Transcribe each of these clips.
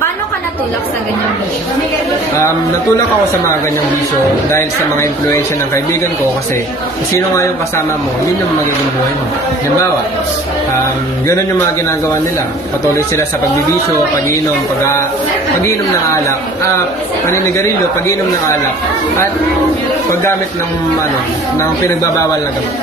Paano ka natulak sa ganyang bisyo? Natulak ako sa mga ganyang bisyo dahil sa mga influensya ng kaibigan ko kasi kung sino nga yung kasama mo, yun yung magiging buhay mo. Halimbawa, ganun yung mga ginagawa nila. Patuloy sila sa pagbibisyo, pag-iinom ng alak, paninigarilyo, pag-iinom ng alak, at paggamit ng pinagbabawal na gamot.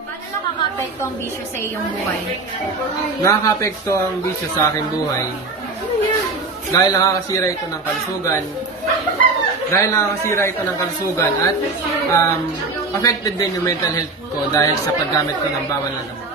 Paano nakaka-apekto ang bisyo sa iyong buhay? Nakaka-apekto ang bisyo sa aking buhay dahil nakakasira ito ng kalusugan at affected din yung mental health ko dahil sa paggamit ko ng bawal na gamot.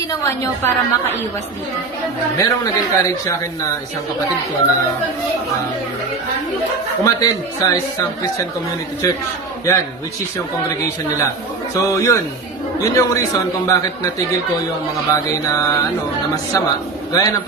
Ginawa nyo para makaiwas dito? Merong nag-encourage sa akin na isang kapatid ko na umattend sa isang Christian Community Church. Yan, which is yung congregation nila. So yun yung reason kung bakit natigil ko yung mga bagay na na masasama, gaya ng